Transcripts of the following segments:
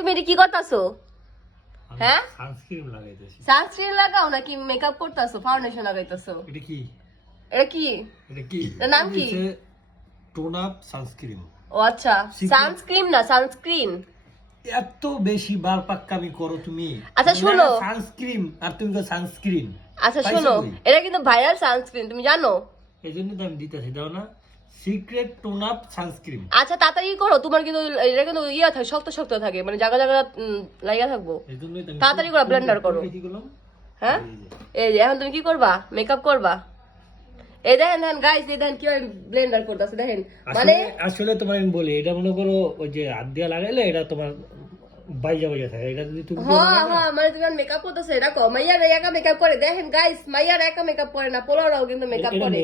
তুমি এটা কি করতেছো? হ্যাঁ, সানস্ক্রিন লাগাইতেছি। সানস্ক্রিন লাগাও নাকি মেকআপ করতেছো, ফাউন্ডেশন লাগাইতেছো? এটা কি? এটা কি? এটা কি? এর নাম কি? Tone up sunscreen. ও আচ্ছা, সানস্ক্রিন না সানস্ক্রিন। এত বেশি বার পাক্কামি করো তুমি। আচ্ছা শোনো, সানস্ক্রিন আর তুমি তো সানস্ক্রিন। আচ্ছা শোনো, এটা কিন্তু ভাইরাল সানস্ক্রিন, তুমি জানো? এইজন্য তো আমি দিতেছি, দাও না, সিক্রেট টোন আপ সানস্ক্রিন। আচ্ছা তাড়াতাড়ি করো, তোমার কিন্তু এটা কিন্তু ইয়ে থাকে, শক্ত শক্ত থাকে, মানে জায়গা জায়গা লাগিয়ে থাকবো। এইজন্যই তো তাড়াতাড়ি করে ব্লেন্ডার করো। কি করলাম? হ্যাঁ, এই যে এখন তুমি কি করবা? মেকআপ করবা? এই দেখেন গাইস, এই দেখেন কিভাবে ব্লেন্ডার করতেছে, দেখেন। মানে আসলে তোমার আমি বলি, এটা মনে করো ওই যে হাত দিয়া লাগাইলে এটা তোমার বাইজা বাইজা থাকে। এটা যদি তুমি হ্যাঁ হ্যাঁ, মানে তুমি মেকআপ করতেছে এটা কো, মাইয়ার একা মেকআপ করে, দেখেন গাইস, মাইয়ার একা মেকআপ করে না, পোলারাও কিন্তু মেকআপ করে।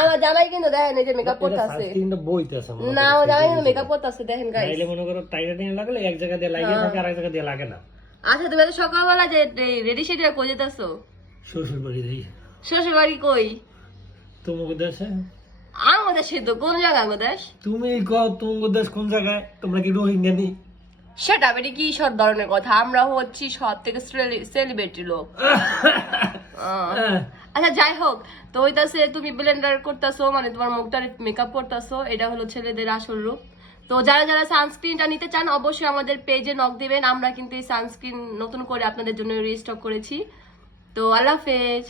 আমার জামাই কিন্তু দেখেন এই যে মেকআপ করতেছে, সানস্ক্রিনটা বইতেছে না আমার জামাই কিন্তু মেকআপ করতেছে, দেখেন গাইস। নাইলে মনে করো টাইনা টাইনা লাগলে এক জায়গা দিয়ে লাগিয়ে থাকে আর এক জায়গা দিয়ে লাগে না। আচ্ছা তুমি তো সকালবেলা যে রেডি সেডি কই যেতেছো? শ্বশুর বাড়ি যাই। শ্বশুর বাড়ি কই? তোমাকে দেশে। আমাদের সে তো কোন জায়গা আমাদের? তুমি কও তোমাকে দেশ কোন জায়গায়? তোমরা কি রোহিঙ্গা নি? সেটা বেটি কি সব ধরনের কথা, আমরা হচ্ছি সব থেকে সেলিব্রিটি লোক। আচ্ছা যাই হোক, তো ওইটাছে তুমি ব্লেন্ডার করতেছো, মানে তোমার মুখটার মেকআপ করতেছো, এটা হলো ছেলেদের আসল রূপ। তো যারা যারা সানস্ক্রিনটা নিতে চান অবশ্যই আমাদের পেজে নক দিবেন, আমরা কিন্তু এই সানস্ক্রিন নতুন করে আপনাদের জন্য রিস্টক করেছি। তো আল্লাহ হাফেজ।